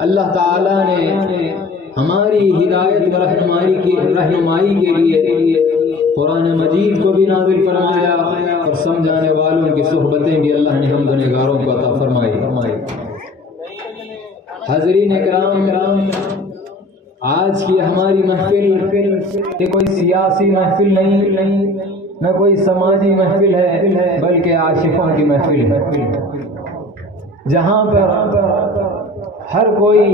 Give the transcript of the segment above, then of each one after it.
اللہ تعالیٰ نے ہماری ہدایت و رہنمائی کے لیے قرآن مجید کو بھی نازل فرمایا اور سمجھانے والوں کی صحبتیں بھی اللہ نے ہم گنہگاروں کو عطا فرمائی۔ حاضرین کرام، آج کی ہماری محفل یہ کوئی سیاسی محفل نہیں، نہ کوئی سماجی محفل ہے، بلکہ عاشقوں کی محفل ہے، جہاں پر ہر کوئی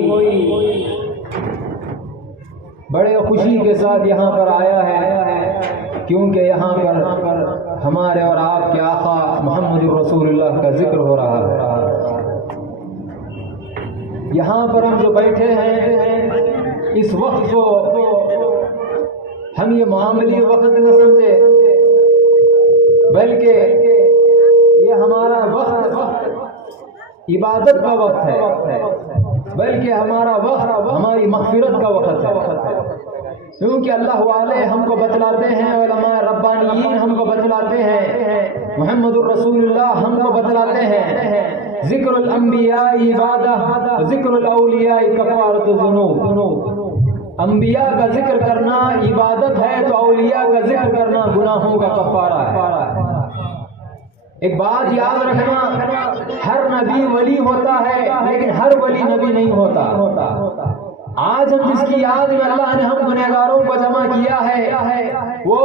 بڑے خوشی کے ساتھ یہاں پر آیا ہے، کیونکہ یہاں پر ہمارے اور آپ کے آقا محمد رسول اللہ کا ذکر ہو رہا ہے۔ یہاں پر ہم جو بیٹھے ہیں اس وقت کو ہم یہ معاملی وقت نہ سمجھے، بلکہ یہ ہمارا وقت عبادت کا وقت ہے، بلکہ ہمارا وقت ہماری مغفرت کا وقت ہے، کیونکہ اللہ والے ہم کو بتلاتے ہیں، علماء ربانیین ہم کو بتلاتے ہیں، محمد الرسول اللہ ہم کو بتلاتے ہیں، ذکر الانبیاء عبادہ، ذکر الاولیاء کفارۃ الذنوب۔ انبیاء کا ذکر کرنا عبادت ہے تو اولیاء کا ذکر کرنا گناہوں کا کفارہ ہے۔ ایک بات یاد رکھنا، ہر نبی ولی ہوتا ہے لیکن ہر ولی نبی نہیں ہوتا۔ آج ہم جس کی یاد میں اللہ نے ہم گنہگاروں کو جمع کیا ہے وہ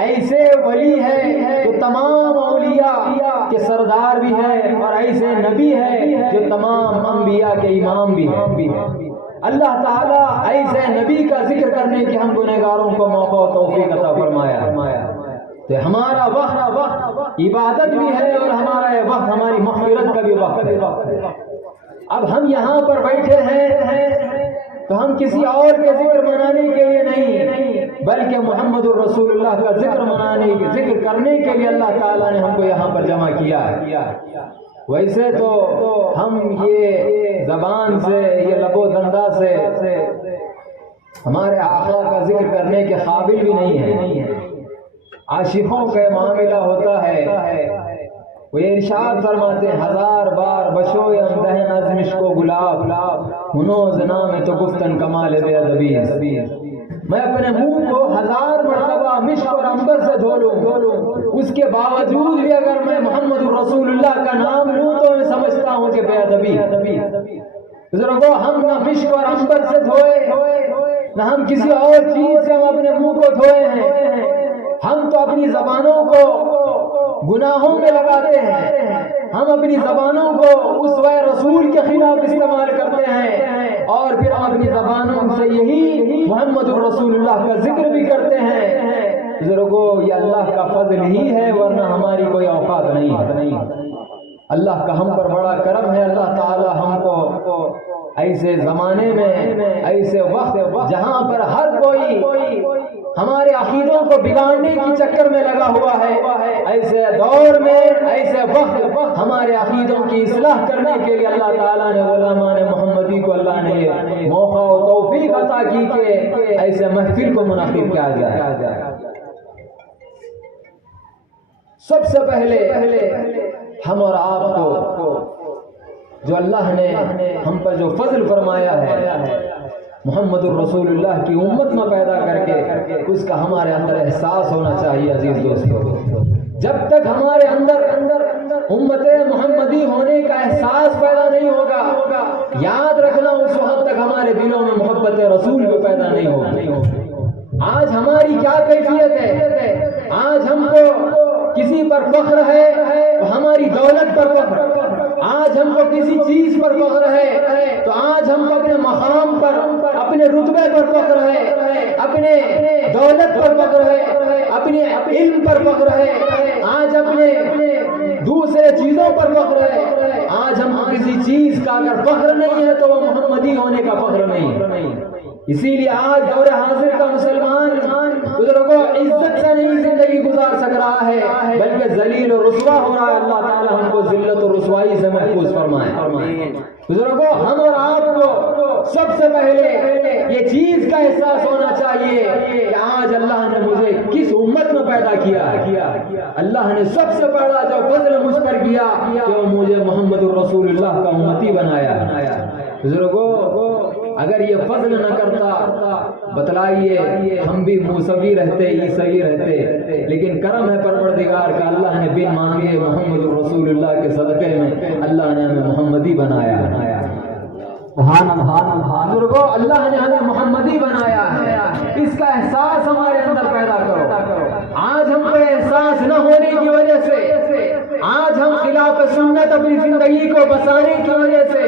ایسے ولی ہے جو تمام اولیاء کے سردار بھی ہے، اور ایسے نبی ہے جو تمام انبیاء کے امام بھی ہے۔ اللہ تعالیٰ ایسے نبی کا ذکر کرنے کی ہم گنہگاروں کو موقع و توفیق عطا فرمایا۔ تو ہمارا وقت عبادت بھی ہے اور ہمارا یہ وقت ہماری مغفرت کا بھی وقت ہے۔ اب ہم یہاں پر بیٹھے ہیں تو ہم کسی اور کے ذکر منانے کے لیے نہیں، بلکہ محمد الرسول اللہ کا ذکر کرنے کے لیے اللہ تعالیٰ نے ہم کو یہاں پر جمع کیا ہے۔ ویسے تو ہم یہ زبان سے، یہ لب و دندہ سے ہمارے آقا کا ذکر کرنے کے قابل بھی نہیں ہیں۔ عاشقوں کا معاملہ ہوتا ہے، وہ ارشاد فرماتے ہیں، ہزار بار بشویم دہن از مشک و گلاب، ہنوز نام تو گفتن کمال بے ادبی۔ میں اپنے منہ کو ہزار مرتبہ مشک اور عنبر سے دھو لوں، اس کے باوجود بھی اگر میں محمد الرسول اللہ کا نام لوں تو میں سمجھتا ہوں کہ بے ادبی۔ بزرگوں، ہم نہ مشک اور عنبر سے دھوئے، نہ ہم کسی اور چیز سے ہم اپنے منہ کو دھوئے ہیں، ہم تو اپنی زبانوں کو گناہوں میں لگاتے ہیں، ہم اپنی زبانوں کو اسوہ رسول کے خلاف استعمال کرتے ہیں، اور پھر ہم اپنی زبانوں سے یہی محمد الرسول اللہ کا ذکر بھی کرتے ہیں۔ بزرگوں، یہ اللہ کا فضل ہی ہے، ورنہ ہماری کوئی اوقات نہیں۔ اللہ کا ہم پر بڑا کرم ہے، اللہ تعالی ہم کو ایسے زمانے میں، ایسے وقت جہاں پر ہر کوئی ہمارے عقیدوں کو بگاڑنے کی چکر میں لگا ہوا ہے، ایسے دور میں، ایسے وقت ہمارے عقیدوں کی اصلاح کرنے کے لیے اللہ تعالیٰ نے غلامان محمدی کو اللہ نے موقع و توفیق عطا کی کہ ایسے محفل کو منعقد کیا جائے۔ سب سے پہلے ہم اور آپ کو جو اللہ نے ہم پر جو فضل فرمایا ہے، محمد الرسول اللہ کی امت میں پیدا کر کے اس کا ہمارے اندر احساس ہونا چاہیے۔ عزیز دوستو، جب تک ہمارے اندر امت محمدی ہونے کا احساس پیدا نہیں ہوگا، یاد رکھنا اس وقت تک ہمارے دلوں میں محبت رسول بھی پیدا نہیں ہوگی۔ آج ہماری کیا کیفیت ہے؟ آج ہم کو کسی پر فخر ہے تو ہماری دولت پر فخر، آج ہم کو کسی چیز پر فخر ہے تو آج ہم کو اپنے مقام پر، اپنے رتبے پر فخر ہے، اپنے دولت پر فخر ہے، اپنے علم پر فخر ہے، آج اپنے دوسرے چیزوں پر فخر ہے۔ آج ہم کسی چیز کا اگر فخر نہیں ہے تو وہ محمدی ہونے کا فخر نہیں۔ اسی لیے آج دور حاضر کا مسلمان بزرگوں عزت سے نہیں زندگی گزار سک رہا ہے، بلکہ ذلیل و رسوا ہو رہا ہے۔ اللہ تعالیٰ ہم کو ذلت و رسوائی سے محفوظ فرمائے۔ بزرگوں، ہم اور آپ کو سب سے پہلے یہ چیز کا احساس ہونا چاہیے کہ آج اللہ نے مجھے کس امت میں پیدا کیا۔ اللہ نے سب سے بڑا جو فضل مجھ پر کیا کہ وہ مجھے محمد الرسول اللہ کا امتی بنایا۔ بزرگوں اگر یہ فضل نہ کرتا بتلائیے ہم بھی موسوی رہتے عیسوی رہتے، لیکن کرم ہے پروردگار کا، اللہ نے بن مانگے محمد رسول اللہ کے صدقے میں اللہ نے ہمیں محمدی بنایا ہے۔ بزرگوں اللہ نے ہمیں محمدی بنایا ہے، اس کا احساس ہمارے اندر پیدا کرو۔ آج ہم کو احساس نہ ہونے کی وجہ سے، آج ہم خلاف سنت اپنی زندگی کو بسانے کی وجہ سے،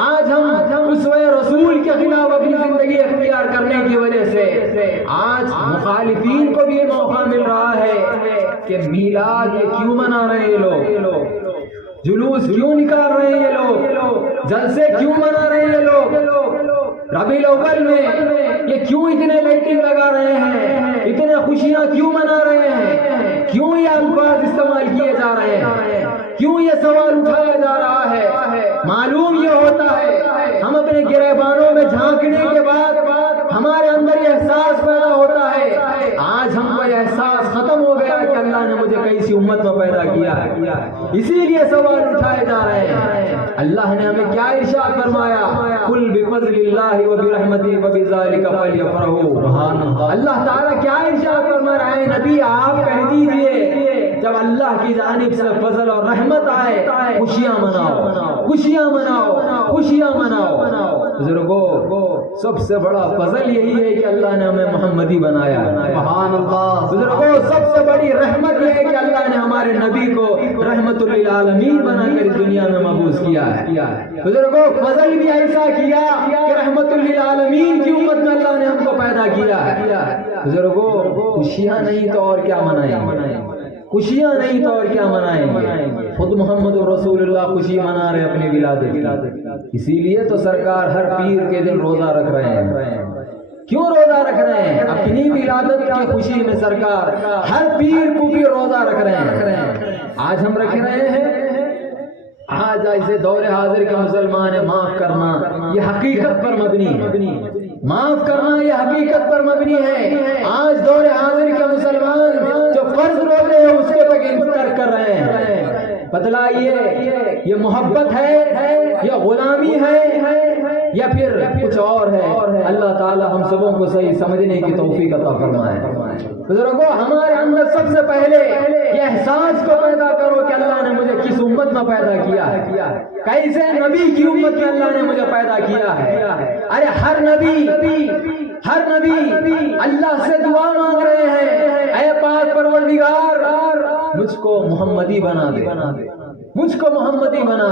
آج ہم اسوہ رسول کے خلاف اپنی زندگی اختیار کرنے کی وجہ سے آج مخالفین کو بھی یہ موقع مل رہا ہے کہ میلاد یہ کیوں منا رہے ہیں یہ لوگ، جلوس کیوں نکال رہے ہیں یہ لوگ، جلسے کیوں منا رہے ہیں یہ لوگ، ربیع الاول میں یہ کیوں اتنے لائٹنگ لگا رہے ہیں، اتنے خوشیاں کیوں منا رہے ہیں، کیوں یہ الفاظ استعمال کیے جا رہے ہیں، کیوں یہ سوال اٹھایا جا رہا ہے؟ معلوم یہ ہوتا ہے ہم اپنے گریبانوں میں جھانکنے کے بعد ہمارے اندر یہ احساس پیدا ہوتا ہے، آج ہم کو یہ احساس ختم ہو گیا کہ اللہ نے مجھے کیسی امت میں پیدا کیا ہے، اسی لیے سوال اٹھائے جا رہے ہیں۔ اللہ نے ہمیں کیا ارشاد فرمایا؟ قل بفضل اللہ وبرحمتہ فبذلک فلیفرحوا۔ اللہ تعالیٰ کیا ارشاد فرما رہا ہے؟ نبی آپ کہہ دیجئے جب اللہ کی جانب سے فضل اور رحمت آئے خوشیاں مناؤ، خوشیاں مناؤ، خوشیاں مناؤ۔ بزرگوں سب سے بڑا فضل یہی ہے کہ اللہ نے ہمیں محمدی بنایا ہے۔ سبحان اللہ۔ بزرگوں سب سے بڑی رحمت یہ ہے کہ اللہ نے ہمارے نبی کو رحمت للعالمین بنا کر اس دنیا میں مبعوث کیا ہے۔ بزرگوں فضل بھی ایسا کیا کہ رحمت للعالمین کی امت میں اللہ نے ہم کو پیدا کیا ہے۔ بزرگوں خوشیاں نہیں تو اور کیا منائیں گے، خوشیاں نہیں تو اور کیا منائیں گے؟ خود محمد رسول اللہ خوشی منا رہے اپنی ولادت، اسی لیے تو سرکار ہر پیر کے دن روزہ رکھ رہے ہیں۔ کیوں روزہ رکھ رہے ہیں؟ اپنی ولادت کی خوشی میں سرکار ہر پیر کو بھی روزہ رکھ رہے ہیں۔ آج ہم رکھ رہے ہیں، آج ایسے دور حاضر کے مسلمان معاف کرنا یہ حقیقت پر مبنی ہے، معاف کرنا یہ حقیقت پر مبنی ہے۔ آج دور حاضر کے مسلمان جو فرض روزے ہیں اس کو تک انکار کر رہے ہیں۔ بتلائیے یہ محبت ہے یا غلامی ہے یا پھر کچھ اور ہے؟ اللہ تعالی ہم سبوں کو صحیح سمجھنے کی توفیق عطا فرمائے۔ بزرگوں ہمارے اندر سب سے پہلے یہ احساس کو پیدا کرو کہ اللہ نے مجھے کس امت میں پیدا کیا ہے، کیسے نبی کی امت میں اللہ نے مجھے پیدا کیا ہے۔ ارے ہر نبی اللہ سے دعا مانگ رہے ہیں، اے پاک پروردگار مجھ کو محمدی بنا دے، مجھ کو محمدی بنا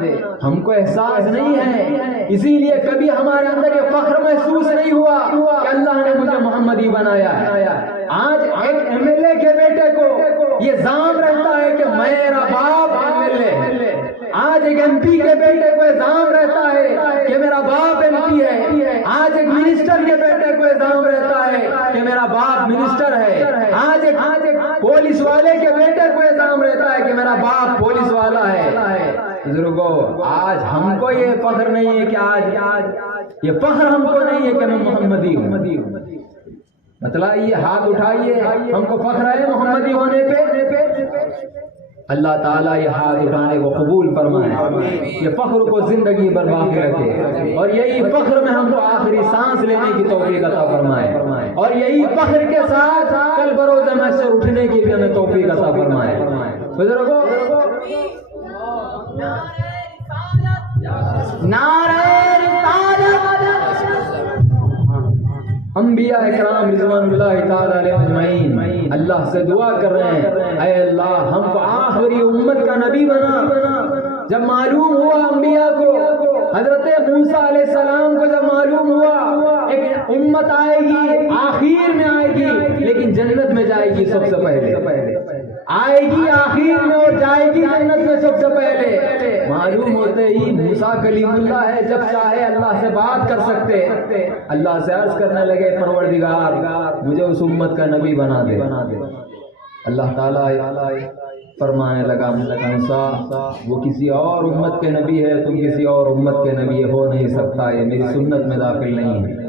دے۔ ہم کو احساس نہیں ہے، اسی لیے کبھی ہمارے اندر یہ فخر محسوس نہیں ہوا کہ اللہ نے مجھے محمدی بنایا ہے۔ آج ایک MLA کے بیٹے کو یہ زام رہتا ہے کہ میرا باپ MLA، آج ایک MP کے بیٹے کو الزام رہتا ہے کہ میرا باپ MP ہے، آج ایک منسٹر کے بیٹے کو الزام رہتا ہے کہ میرا باپ منسٹر ہے، آج ایک پولیس والے کے بیٹے کو الزام رہتا ہے کہ میرا باپ پولیس والا ہے۔ بزرگوں آج ہم کو یہ فخر نہیں ہے کہ آج یہ فخر ہم کو نہیں ہے کہ میں محمدی ہوں۔ بتلائیے، ہاتھ اٹھائیے، ہم کو فخر ہے محمدی ہونے پہ؟ اللہ تعالیٰ یہ ہاتھ اٹھانے کو قبول فرمائے، یہ فخر کو زندگی بھر باقی رکھے، اور یہی فخر میں ہم کو آخری سانس لینے کی توفیق عطا فرمائے، اور یہی فخر کے ساتھ کل بروز محشر اٹھنے کی بھی ہمیں توفیق عطا فرمائے۔ بزرگوں نعرہ رسالت، انبیاء اکرام رضوان اللہ تعالی علیہ اجمعین اللہ سے دعا کر رہے ہیں، اے اللہ ہم کو آخری امت کا نبی بنا۔ جب معلوم ہوا انبیاء کو، حضرت موسیٰ علیہ السلام کو جب معلوم ہوا ایک امت آئے گی، آخر میں آئے گی لیکن جنت میں جائے گی، سب سے پہلے آئے گی آخر میں اور جائے گی جنت میں سب سے پہلے، معلوم ہوتے ہی موسیٰ کلیم اللہ ہے، جب چاہے اللہ سے بات کر سکتے، اللہ سے عرض کرنے لگے پروردگار مجھے اس امت کا نبی بنا دے۔ اللہ تعالیٰ فرمانے لگا موسیٰ وہ کسی اور امت کے نبی ہے، تم کسی اور امت کے نبی ہو نہیں سکتا، یہ میری سنت میں داخل نہیں ہے۔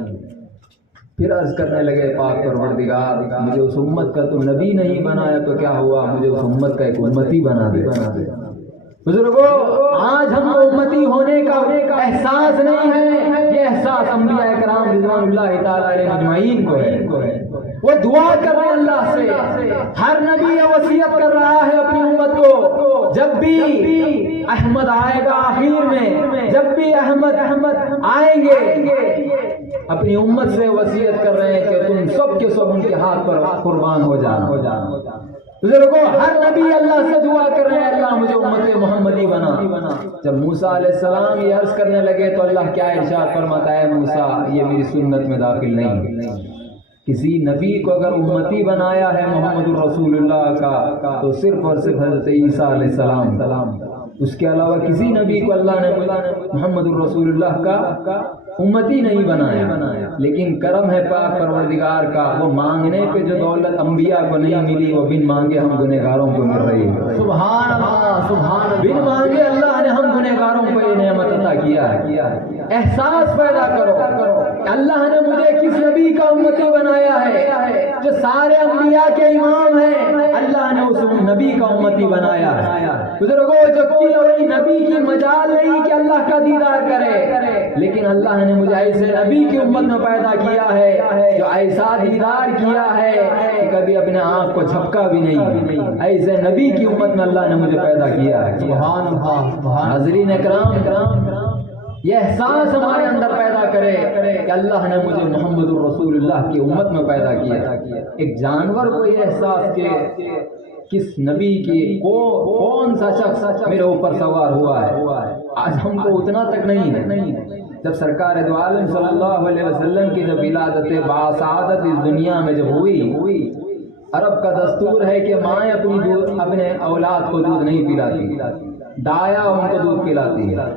پھر عرض کرنے لگے پاک پروردگار مجھے اس امت کا تو نبی نہیں بنایا تو کیا ہوا، مجھے اس امت کا ایک امتی بنا دے۔ بزرگوں آج ہم کو امتی ہونے کا احساس نہیں ہے، یہ احساس انبیاء کرام رضوان اللہ تعالی علیہ مجمعین کو ہے۔ وہ دعا کر رہے ہیں اللہ سے، ہر نبی یہ وصیت کر رہا ہے اپنی امت کو، جب بھی احمد آئے گا آخر میں، جب بھی احمد آئیں گے، اپنی امت سے وصیت کر رہے ہیں کہ تم سب کے سب ان کے ہاتھ پر قربان ہو جانا۔ بزرگوں ہر نبی اللہ سے دعا کر رہے ہیں اللہ مجھے امت محمدی بنا۔ جب موسیٰ علیہ السلام یہ عرض کرنے لگے تو اللہ کیا ارشاد فرماتا ہے، موسیٰ یہ میری سنت میں داخل نہیں۔ کسی نبی کو اگر امتی بنایا ہے محمد الرسول اللہ کا تو صرف اور صرف حضرت عیسیٰ علیہ السلام، اس کے علاوہ کسی نبی کو اللہ نے محمد الرسول اللہ کا امتی نہیں بنایا۔ لیکن کرم ہے پاک پروردگار کا، وہ مانگنے پہ جو دولت انبیاء کو نہیں ملی وہ بن مانگے ہم گنہگاروں کو مل رہی ہے۔ سبحان اللہ، سبحان اللہ، بن مانگے اللہ نے ہم گنہگاروں کو یہ نعمت عطا کیا ہے۔ احساس پیدا کرو اللہ نے مجھے کس نبی کا امتی بنایا ہے، جو سارے انبیاء کے امام ہیں، اللہ نے اس نبی کا امتی بنایا ہے۔ بزرگوں جبکہ کوئی نبی کی مجال نہیں کہ اللہ کا دیدار کرے، لیکن اللہ نے مجھے ایسے نبی کی امت میں پیدا کیا ہے جو ایسا دیدار کیا ہے کہ کبھی اپنے آنکھ کو جھپکا بھی نہیں، ایسے نبی کی امت میں اللہ نے مجھے پیدا کیا ہے۔ سبحان اللہ۔ حاضرین اکرام، یہ احساس ہمارے اندر پیدا کرے کہ اللہ نے مجھے محمد الرسول اللہ کی امت میں پیدا کیا۔ ایک جانور کو یہ احساس کہ کس نبی کی کون سا شخص میرے اوپر سوار ہوا ہے، آج ہم کو اتنا تک نہیں ہے۔ جب سرکار دو عالم صلی اللہ علیہ وسلم کی جب ولادت باسعادت اس دنیا میں جب ہوئی، عرب کا دستور ہے کہ مائیں اپنے اولاد کو دودھ نہیں پلاتی، دایا ان کو دودھ پلاتی ہے۔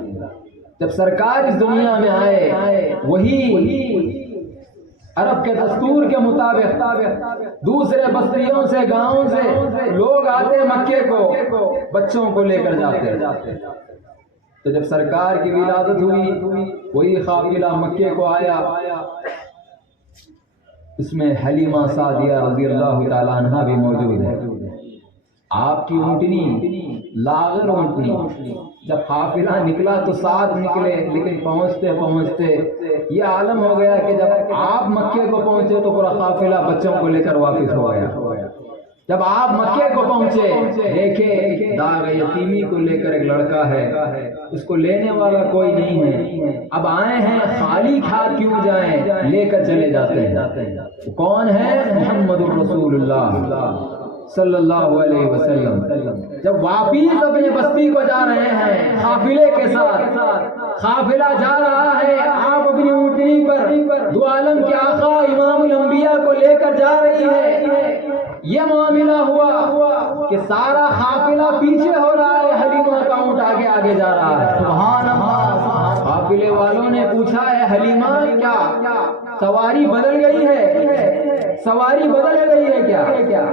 جب سرکار اس دنیا میں آئے، وہی عرب کے دستور کے مطابق دوسرے بستیوں سے گاؤں سے لوگ آتے مکے کو بچوں کو لے کر جاتے۔ تو جب سرکار کی ولادت ہوئی، وہی قافلہ مکے کو آیا، اس میں حلیمہ سعدیہ رضی اللہ تعالیٰ عنہا بھی موجود ہے۔ آپ کی اونٹنی لاغر اونٹنی، جب قافلہ نکلا تو ساتھ نکلے، لیکن پہنچتے یہ عالم ہو گیا کہ جب آپ مکے کو پہنچے تو پورا قافلہ بچوں کو لے کر واپس ہو گیا۔ جب آپ مکے کو پہنچے، دیکھے داغ یتیمی کو لے کر ایک لڑکا ہے، اس کو لینے والا کوئی نہیں ہے۔ اب آئے ہیں خالی ہاتھ کیوں جائیں، لے کر چلے جاتے ہیں۔ کون ہے؟ محمد الرسول اللہ صلی اللہ علیہ وسلم۔ جب واپس اپنی بستی کو جا رہے ہیں قافلے کے ساتھ، قافلہ جا رہا ہے، آپ اپنی اونٹنی پر دو عالم کے آقا امام الانبیاء کو لے کر جا رہی ہے۔ یہ معاملہ ہوا کہ سارا قافلہ پیچھے ہو رہا ہے، حلیمہ کا اونٹ آگے جا رہا ہے۔ سبحان اللہ۔ قافلے والوں نے پوچھا ہے حلیمہ کیا سواری بدل گئی ہے؟ سواری بدل گئی ہے کیا؟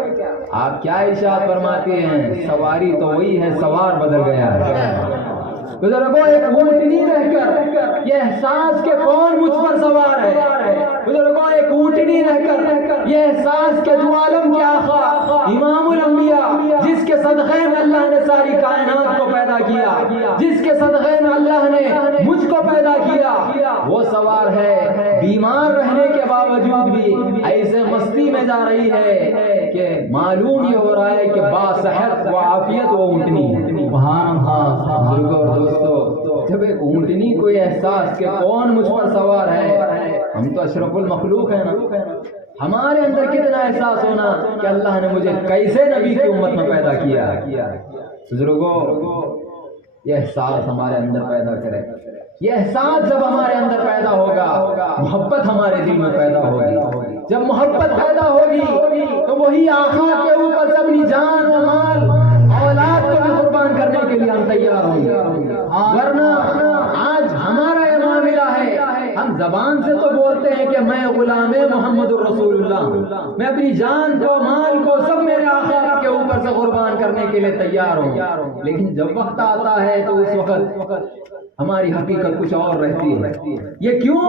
آپ کیا ارشاد فرماتے ہیں؟ سواری تو وہی ہے، سوار بدل گیا ہے۔ بزرگوں ایک اونٹنی رہ کر یہ احساس کہ کون مجھ پر سوار ہے، بزرگوں ایک اونٹنی رہ کر یہ احساس کہ دو عالم کے آقا امام الانبیاء، جس کے صدقے میں اللہ نے ساری کائنات کو پیدا کیا، جس کے صدقے میں اللہ نے مجھ کو پیدا کیا، وہ سوار ہے، بیمار رہنے کے باوجود بھی ایسے مستی میں جا رہی ہے کہ معلوم یہ ہو رہا ہے کہ باصحت و عافیت وہ اونٹنی ہے۔ سبحان اللہ۔ بزرگوں اور دوستو، جب ایک اونٹنی کو یہ احساس کہ کون مجھ پر سوار ہے، ہم تو اشرف المخلوق ہیں نا، ہمارے اندر کتنا احساس ہونا کہ اللہ نے مجھے کیسے نبی کی امت میں پیدا کیا ہے۔ بزرگوں یہ احساس ہمارے اندر پیدا کرے، یہ احساس جب ہمارے اندر پیدا ہوگا، محبت ہمارے دل میں پیدا ہوگی۔ جب محبت پیدا ہوگی تو وہی آقا کے اوپر سے اپنی جان و مال اولاد کو بھی قربان کرنے کے لیے ہم تیار ہوں گے۔ ورنہ آج ہمارا یہ معاملہ ہے، ہم زبان سے تو بولتے ہیں کہ میں غلام محمد الرسول اللہ، میں اپنی جان کو مال کو سب میرے آقا کے اوپر سے قربان کرنے کے لیے تیار ہوں، لیکن جب وقت آتا ہے تو اس وقت ہماری حقیقت کچھ اور رہتی ہے۔ یہ کیوں؟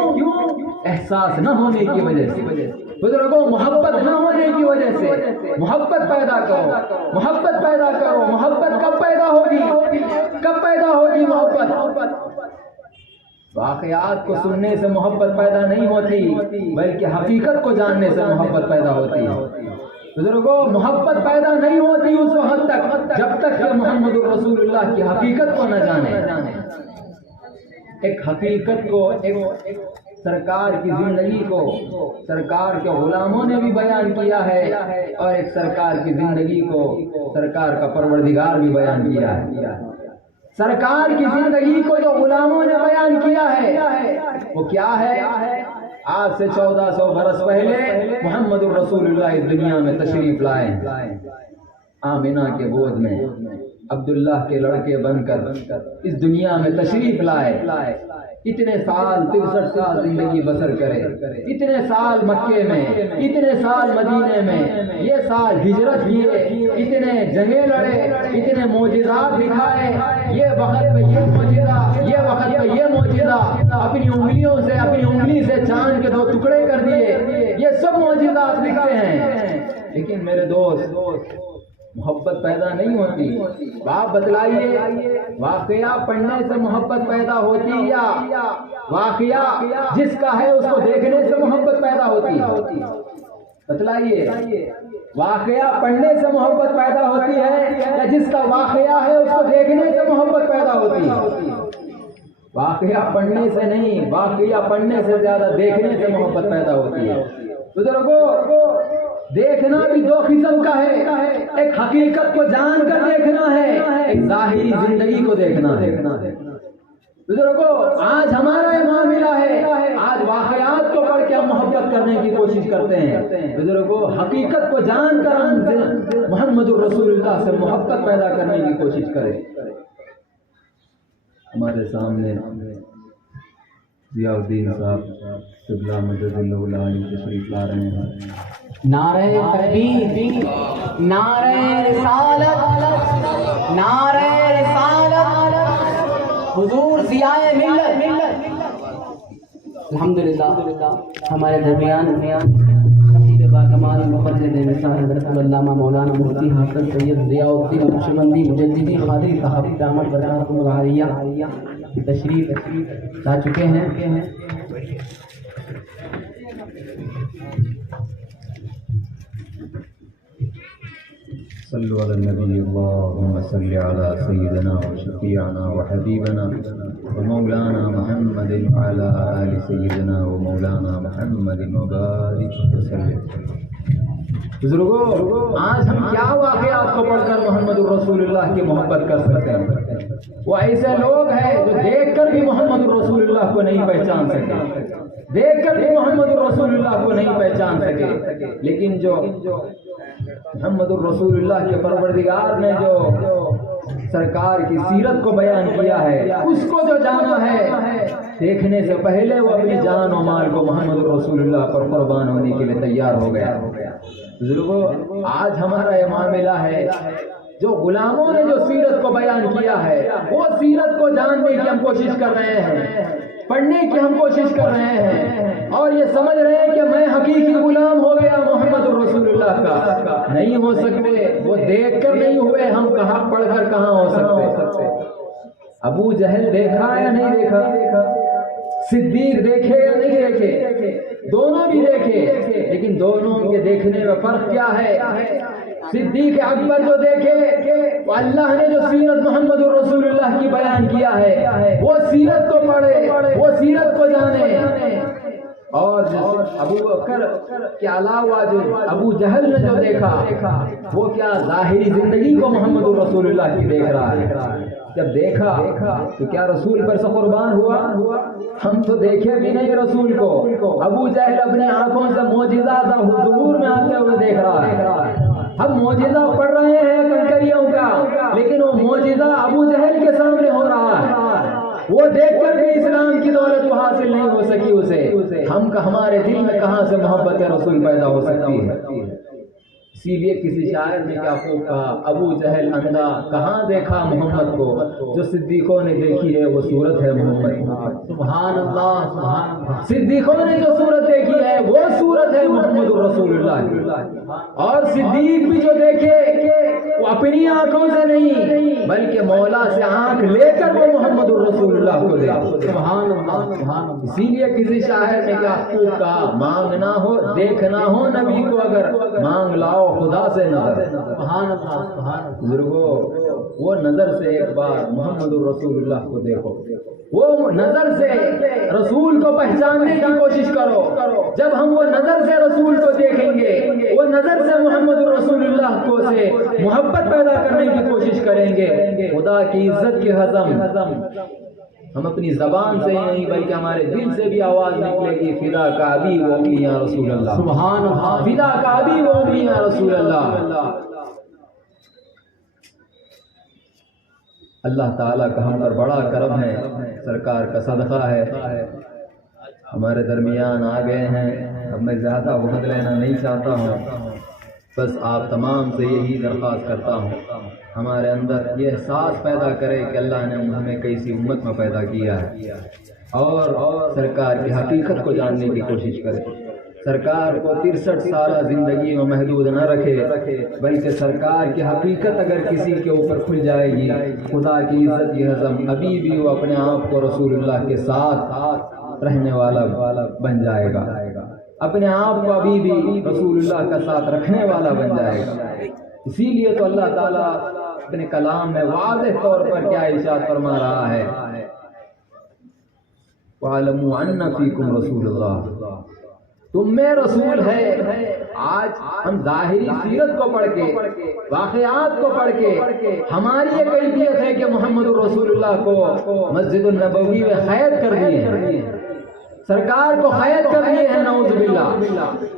احساس نہ ہونے کی وجہ سے۔ بزرگوں محبت نہ ہونے کی وجہ سے محبت پیدا کرو، محبت پیدا کرو۔ محبت کب پیدا ہوگی؟ کب پیدا ہوگی محبت؟ واقعات کو سننے سے محبت پیدا نہیں ہوتی، بلکہ حقیقت کو جاننے سے محبت پیدا ہوتی ہے۔ بزرگوں محبت پیدا نہیں ہوتی اس وقت تک جب تک کہ محمد الرسول اللہ کی حقیقت کو نہ جانے۔ ایک حقیقت کو، ایک سرکار کی زندگی کو سرکار کے غلاموں نے بھی بیان کیا ہے، اور ایک سرکار کی زندگی کو سرکار کا پروردگار بھی بیان کیا ہے۔ سرکار کی زندگی کو جو غلاموں نے بیان کیا ہے وہ کیا ہے؟ آج سے 1400 برس پہلے محمد الرسول اللہ اس دنیا میں تشریف لائے، آمینہ کے گود میں عبداللہ کے لڑکے بن کر اس دنیا میں تشریف لائے۔ اتنے سال 63 سال زندگی بسر کرے، اتنے سال مکے میں، اتنے سال مدینے میں، یہ سال ہجرت کیے، اتنے جنگیں لڑے، اتنے معجزات دکھائے، یہ وقت پہ یہ معجزہ، یہ وقت پہ یہ معجزہ، اپنی انگلیوں سے، اپنی انگلی سے چاند کے 2 ٹکڑے کر دیے، یہ سب معجزات دکھائے ہیں۔ لیکن میرے دوست محبت پیدا نہیں ہوتی۔ آپ بتلائیے واقعہ پڑھنے سے محبت پیدا ہوتی یا واقعہ جس کا ہے اس کو دیکھنے سے محبت پیدا ہوتی؟ بتلائیے واقعہ پڑھنے سے محبت پیدا ہوتی ہے یا جس کا واقعہ ہے اس کو دیکھنے سے محبت پیدا ہوتی ہے؟ واقعہ پڑھنے سے نہیں، واقعہ پڑھنے سے زیادہ دیکھنے سے محبت پیدا ہوتی ہے۔ بزرگوں دیکھنا بھی 2 قسم کا ہے، ایک حقیقت کو جان کر دیکھنا ہے، ایک ظاہری زندگی کو دیکھنا ہے۔ بزرگوں آج ہمارا یہ معاملہ ہے، آج واقعات کو پڑھ کے ہم محبت کرنے کی کوشش کرتے ہیں۔ بزرگوں حقیقت کو جان کر ہم محمد الرسول اللہ سے محبت پیدا کرنے کی کوشش کریں۔ ہمارے سامنے ضیاء الدین صاحب قبلہ مجد اللہ علیہ تشریف لا رہے ہیں۔ نعرہ تکبیر، نعرہ رسالت، نعرہ رسالت، حضور ضیاء ملت۔ الحمدللہ ہمارے درمیان خطیب باکمال مقلد نثار حضرت علامہ مولانا مفتی حافظ سید ضیاء الدین نقشبندی مجددی قادری صاحب دامت برکاتہ العالیہ تشریف لا چکے ہیں۔ صلوا علی النبی اللہم صل علی سیدنا وشفیعنا وحبیبنا ومولانا محمد وعلی آل سیدنا ومولانا محمد وبارک وسلم۔ بزرگوں آج ہم کیا واقعات کو پڑھ کر محمد الرسول اللہ کی محبت کر سکتے ہیں؟ وہ ایسے لوگ ہیں جو دیکھ کر بھی محمد الرسول اللہ کو نہیں پہچان سکے، دیکھ کر بھی محمد الرسول اللہ کو نہیں پہچان سکے، لیکن جو محمد الرسول اللہ کے پروردگار نے جو سرکار کی سیرت کو بیان کیا ہے اس کو جو جانا ہے، دیکھنے سے پہلے وہ اپنی جان و مال کو محمد الرسول اللہ پر قربان ہونے کے لیے تیار ہو گیا۔ بزرگوں آج ہمارا یہ معاملہ ہے، جو غلاموں نے جو سیرت کو بیان کیا ہے وہ سیرت کو جاننے کی ہم کوشش کر رہے ہیں، پڑھنے کی ہم کوشش کر رہے ہیں، اور یہ سمجھ رہے ہیں کہ میں حقیقی غلام ہو گیا محمد الرسول اللہ کا۔ نہیں ہو سکتے، وہ دیکھ کر نہیں ہوئے، ہم کہاں پڑھ کر کہاں ہو سکتے؟ ابو جہل دیکھا یا نہیں دیکھا؟ صدیق دیکھے یا نہیں دیکھے؟ دونوں بھی دیکھے، لیکن دونوں کے دیکھنے میں فرق کیا ہے؟ صدیق اکبر جو دیکھے وہ اللہ نے جو سیرت محمد الرسول اللہ کی بیان کیا ہے وہ سیرت کو پڑھے، وہ سیرت کو جانے، اور ابو بکر کے علاوہ جو ابو جہل نے جو دیکھا وہ کیا ظاہری زندگی کو محمد الرسول اللہ کی دیکھ رہا ہے۔ جب دیکھا تو کیا رسول پر سے قربان ہوا؟ ہم تو دیکھے بھی نہیں رسول کو، ابو جہل اپنے آنکھوں سے معجزات حضور میں آتے ہوئے دیکھ رہا ہے۔ ہم معجزہ پڑھ رہے ہیں کنکریوں کا، لیکن وہ معجزہ ابو جہل کے سامنے ہو رہا ہے، وہ دیکھ کر بھی اسلام کی دولت کو حاصل نہیں ہو سکی اسے۔ ہمارے دل میں کہاں سے محبت رسول پیدا ہو سکتی ہے؟ اسی لیے کسی شاعر نے کیا خوب کہا، ابو جہل اندھا کہاں دیکھا محمد کو، جو صدیقوں نے دیکھی ہے وہ صورت ہے محمد۔ سبحان اللہ، سبحان اللہ۔ صدیقوں نے جو صورت دیکھی ہے وہ صورت ہے محمد رسول اللہ، اور صدیق بھی جو دیکھے وہ اپنی آنکھوں سے نہیں بلکہ مولا سے آنکھ لے کر وہ محمد رسول اللہ کو دیکھے۔ سبحان اللہ، سبحان اللہ۔ اسی لیے کسی شاعر نے کیا خوب کہا، مانگنا ہو دیکھنا ہو نبی کو اگر، مانگ لاؤ خدا سے نظر۔ سبحان اللہ، سبحان اللہ۔ بزرگوں، وہ نظر سے ایک بار محمد رسول اللہ کو دیکھو، وہ نظر سے رسول کو پہچاننے کی کوشش کرو۔ جب ہم وہ نظر سے رسول کو دیکھیں گے، وہ نظر سے محمد رسول اللہ کو سے محبت پیدا کرنے کی کوشش کریں گے، خدا کی عزت کے ہضم ہم اپنی زبان سے ہی نہیں بلکہ ہمارے دل سے بھی آواز نکلے گی، فدا کا ابھی وہ بھی یا رسول اللہ، سبحان اللہ۔ فدا کا ابھی وہ بھی یا رسول اللہ۔ اللہ تعالیٰ کا ہم پر بڑا کرم ہے، سرکار کا صدقہ ہے، ہمارے درمیان آ گئے ہیں۔ اب میں زیادہ وقت لینا نہیں چاہتا ہوں، بس آپ تمام سے یہی درخواست کرتا ہوں، ہمارے اندر یہ احساس پیدا کرے کہ اللہ نے ہمیں کیسی امت میں پیدا کیا ہے، اور سرکار کی حقیقت کو جاننے کی کوشش کرے، سرکار کو 63 سالہ زندگی میں محدود نہ رکھے، بلکہ سرکار کی حقیقت اگر کسی کے اوپر کھل جائے گی، خدا کی عزت کی ہضم ابھی بھی وہ اپنے آپ کو رسول اللہ کے ساتھ رہنے والا بن جائے گا، اپنے آپ کو ابھی بھی رسول اللہ کا ساتھ رکھنے والا بن جائے گا۔ اسی لیے تو اللہ تعالیٰ اپنے کلام میں واضح طور پر کیا ارشاد فرما رہا ہے، وَاعْلَمُوا أَنَّ فِيكُمْ رَسُولَ اللَّهِ، تم میں رسول ہے۔ آج ہم ظاہری سیرت کو پڑھ کے، واقعات کو پڑھ کے ہماری یہ کیفیت ہے کہ محمد رسول اللہ کو مسجد النبوی میں قید کر دیے ہیں، سرکار کو قید کر دیے ہیں، نعوذ باللہ۔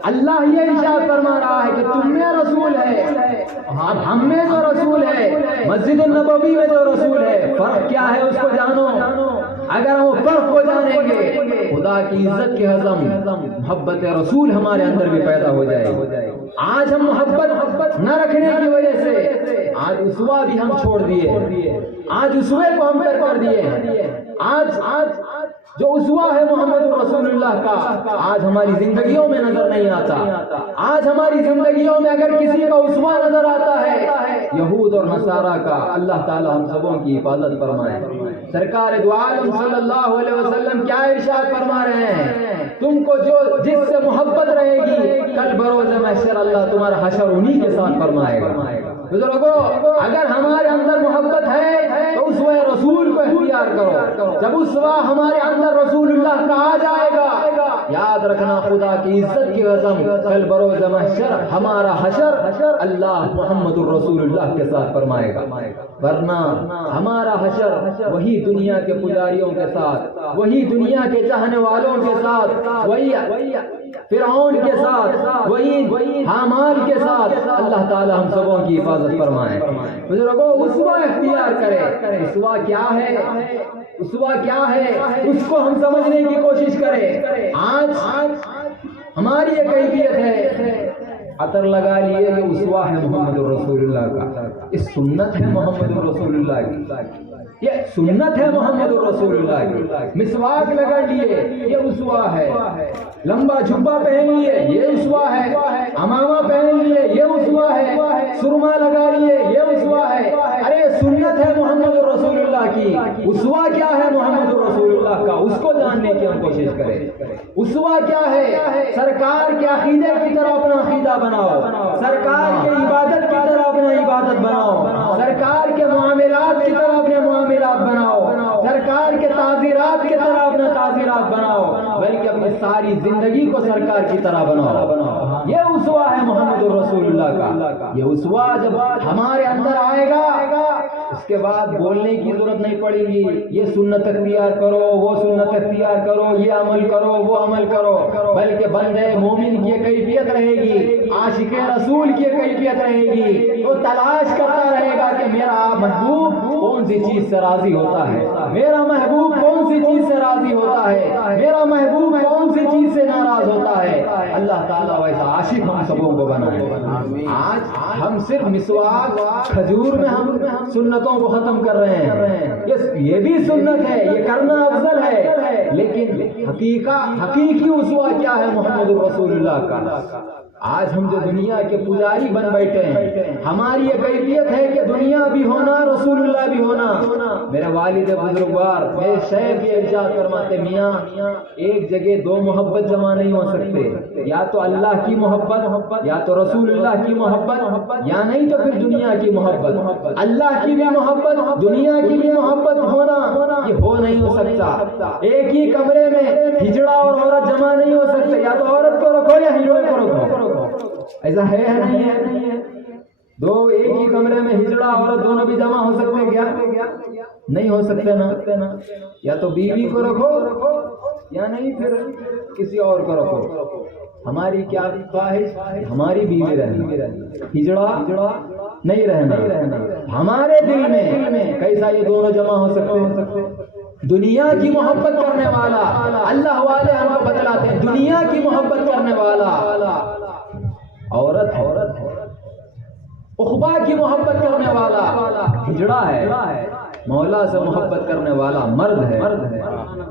اللہ یہ ارشاد فرما رہا ہے کہ تم میں رسول ہے، اب ہم میں جو رسول ہے، مسجد النبوی میں جو رسول ہے، فرق کیا ہے اس کو جانو۔ اگر ہم فرق کو جانیں گے، خدا کی عزت کے ہضم محبت رسول ہمارے اندر بھی پیدا ہو جائے گی۔ آج ہم محبت نہ رکھنے کی وجہ سے آج اسوا بھی ہم چھوڑ دیے، آج اسوے کو ہم کر دیے، آج جو اسوا ہے محمد رسول اللہ کا آج ہماری زندگیوں میں نظر نہیں آتا۔ آج ہماری زندگیوں میں اگر کسی کا اسوا نظر آتا ہے یہود اور نصارہ کا، اللہ تعالی ہم سبوں کی حفاظت فرمائے۔ سرکار دو عالم صلی اللہ علیہ وسلم کیا ارشاد فرما رہے ہیں، تم کو جو جس سے محبت رہے گی کل بروز محشر اللہ تمہارا حشر انہی کے ساتھ فرمائے گا۔ بزرگوں، اگر ہمارے اندر محبت ہے تو اسوہ رسول کو اختیار کرو۔ جب اسوہ ہمارے اندر رسول اللہ کا آ جائے گا، یاد رکھنا خدا کی عزت کی قسم کل بروز محشر ہمارا حشر اللہ محمد الرسول اللہ کے ساتھ فرمائے گا، ورنہ ہمارا حشر وہی دنیا کے پجاریوں کے ساتھ، وہی دنیا کے چاہنے والوں کے ساتھ، وہی فرعون کے ساتھ، وہی حامان کے ساتھ اللہ تعالی ہم سبوں کی حفاظت فرمائے۔ بزرگوں، اسوا اختیار کرے۔ اسوا کیا ہے؟ اسوا کیا ہے اس کو ہم سمجھنے کی کوشش کریں۔ آج ہماری یہ کیفیت ہے، عطر لگا لیے کہ اسوا ہے محمد رسول اللہ کا، یہ سنت ہے محمد رسول اللہ کی، یہ سنت ہے محمد رسول اللہ کی۔ مسواک لگا لیے یہ اسوا ہے، لمبا جھبا پہن لیے یہ اسوا ہے، امامہ پہن لیے یہ اسوا ہے، سرما لگا لیے یہ اسوا ہے۔ ارے سنت ہے محمد رسول اللہ کی، اسوا کیا ہے محمد رسول اللہ کا، اس کو جاننے کی ہم کوشش کریں۔ اسوا کیا ہے؟ سرکار کے عقیدے کی طرح اپنا عقیدہ بناؤ، سرکار کے عبادت کی طرح اپنا عبادت بناؤ، سرکار کے معاملات کی طرح اپنے معاملات بناؤ، سرکار کے تعزیرات کی طرح اپنا تعزیرات بناؤ، بلکہ اپنی ساری زندگی کو سرکار کی طرح بناؤ۔ یہ اسوا ہے محمد رسول اللہ کا۔ یہ اسوا جب ہمارے اندر آئے گا اس کے بعد بولنے کی ضرورت نہیں پڑے گی، یہ سنت اختیار کرو، وہ سنت اختیار کرو، یہ عمل کرو، وہ عمل کرو، بلکہ بندے مومن کی کیفیت رہے گی، عاشق رسول کی کیفیت رہے گی، وہ تلاش کرتا رہے گا کہ میرا محبوب کون سی چیز سے راضی ہوتا ہے، میرا محبوب کون سی چیز سے راضی ہوتا ہے، میرا محبوب کون سی چیز سے ناراض ہوتا ہے۔ اللہ تعالیٰ ویسا عاشق ہم سبوں کو بنائے. آج ہم صرف مسواک کھجور میں ہم سنتوں کو ختم کر رہے ہیں. یہ بھی سنت ہے, یہ کرنا افضل ہے, لیکن حقیقی اسوہ کیا ہے محمد الرسول اللہ کا. آج ہم جو دنیا کے پجاری بن بیٹھے ہیں, ہماری یہ کیفیت ہے کہ دنیا بھی ہونا رسول اللہ بھی ہونا. میرے والد بزرگوار میرے شیخ یہ ارشاد فرماتے, میاں ایک جگہ دو محبت جمع نہیں ہو سکتے, یا تو اللہ کی محبت یا تو رسول اللہ کی محبت, یا نہیں تو پھر دنیا کی محبت. اللہ کی بھی محبت دنیا کی بھی محبت ہونا یہ ہو نہیں ہو سکتا. ایک ہی کمرے میں ہجڑا اور عورت جمع نہیں ہو سکتے, یا تو عورت کو رکھو یا ہجڑے کو رکھو. ایسا ہے نہیں ہے؟ دو ایک ہی کمرے میں ہجڑا عورت دونوں بھی جمع ہو سکتے کیا؟ نہیں ہو سکتے نا. یا تو بیوی کو رکھو یا نہیں پھر کسی اور کو رکھو. ہماری کیا خواہش, ہماری بیوی رہنا, ہجڑا نہیں رہنا. ہمارے دل میں کیسا یہ دونوں جمع ہو سکتے؟ دنیا کی محبت کرنے والا, اللہ والے ہم کو بتلاتے ہیں, دنیا کی محبت کرنے والا عورت عقبہ کی محبت کرنے والا ہجڑا ہے, مولا سے محبت کرنے والا مرد ہے.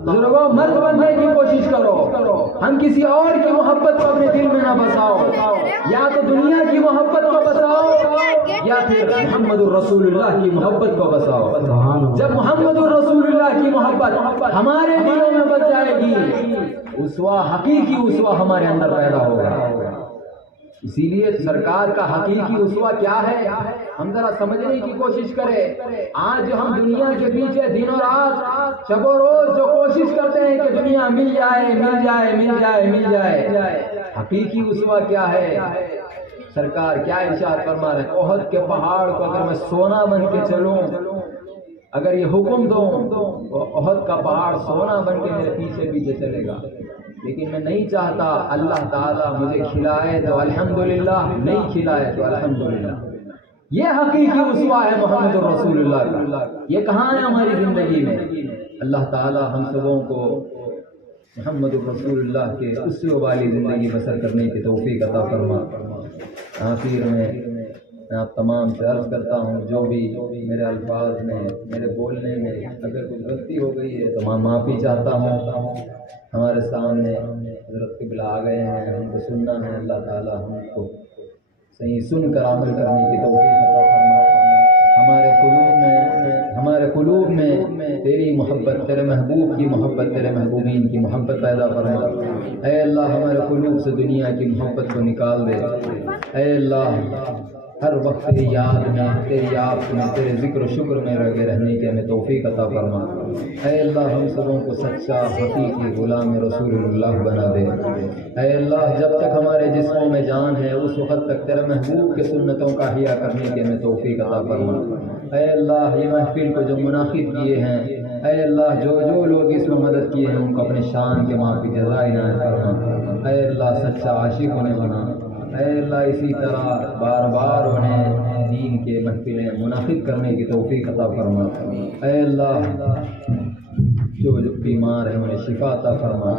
بزرگوں, مرد بننے کی کوشش کرو. ہم کسی اور کی محبت کو اپنے دل میں نہ بساؤ, یا تو دنیا کی محبت کو بساؤ یا پھر محمد الرسول اللہ کی محبت کو بساؤ. جب محمد الرسول اللہ کی محبت ہمارے دلوں میں بس جائے گی, اسوہ حقیقی اسوہ ہمارے اندر پیدا ہوگا. اسی لیے سرکار کا حقیقی اسوہ کیا ہے, ہم ذرا سمجھنے کی کوشش کریں. آج ہم دنیا کے پیچھے دن و رات شب و روز جو کوشش کرتے ہیں کہ دنیا مل جائے, حقیقی اسوہ کیا ہے؟ سرکار کیا ارشاد فرما رہے ہیں, احد کے پہاڑ کو اگر میں سونا بن کے چلوں, اگر یہ حکم دوں تو احد کا پہاڑ سونا بن کے میرے پیچھے چلے گا. لیکن میں نہیں چاہتا اللہ تعالیٰ مجھے کھلائے تو الحمدللہ, نہیں کھلائے تو الحمدللہ. یہ حقیقی اسوہ ہے محمد الرسول اللہ کا. یہ کہاں ہے ہماری زندگی میں؟ اللہ تعالیٰ ہم سبوں کو محمد الرسول اللہ کے اسوہ والی زندگی بسر کرنے کی توفیق عطا فرما. آخر میں آپ تمام سے عرض کرتا ہوں, جو بھی میرے الفاظ میں میرے بولنے میں اگر کوئی غلطی ہو گئی ہے تو میں معافی چاہتا ہوں. ہمارے سامنے حضرت قبلہ آ گئے ہیں, ہم کو سننا ہے. اللہ تعالیٰ ہم کو صحیح سن کر عمل کرنے کی توفیق عطا فرما. ہمارے قلوب میں تیری محبت, تیرے محبوب کی محبت, تیرے محبوبین کی محبت پیدا فرما. اے اللہ ہمارے قلوب سے دنیا کی محبت کو نکال دے. اے اللہ ہر وقت تیری یاد میں, تیری یاد میں, تیرے ذکر و شکر میں لگے رہنے کی ہمیں توفیق عطا فرما. اے اللہ ہم سبوں کو سچا حقیقی غلام رسول اللہ بنا دے. اے اللہ جب تک ہمارے جسموں میں جان ہے اس وقت تک تیرے محبوب کے سنتوں کا احیا کرنے کی ہمیں توفیق عطا فرما. اے اللہ یہ محفل کو جو منعقد کیے ہیں, اے اللہ جو لوگ اس میں مدد کیے ہیں ان کو اپنے شان کے معافی جزا عنایت فرما. اے اللہ سچا عاشق انہیں بنا. اے اللہ اسی طرح بار بار انہیں دین کے محفلیں منعقد کرنے کی توفیق عطا فرما. اے اللہ جو بیمار ہیں انہیں شفا عطا فرما,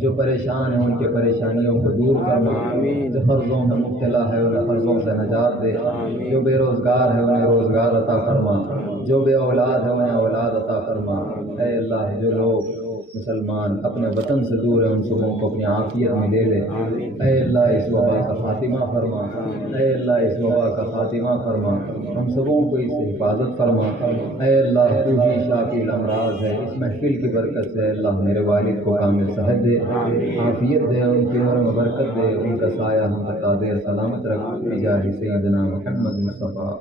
جو پریشان ہیں ان کے پریشانیوں کو دور فرما, جو قرضوں میں مبتلا ہے انہیں قرضوں سے نجات دے, جو بے روزگار ہے انہیں روزگار عطا فرما, جو بے اولاد ہے انہیں اولاد عطا فرما. اے اللہ جو لوگ مسلمان اپنے وطن سے دور ہیں ان سبوں کو اپنی عافیت میں لے لے. اے اللہ اس وبا کا خاتمہ فرما. اے اللہ اس وبا کا خاتمہ فرما, ہم سبوں کو اس سے حفاظت فرما. اے اللہ تو ہی شافی الامراض ہے, اس محفل کی برکت سے اللہ میرے والد کو کامل صحت دے, عافیت دے, ان کی عمر میں برکت دے, ان کا سایہ ہم بتا دے, سلامت رکھ. بجاہ سیدنا محمد مصطفیٰ.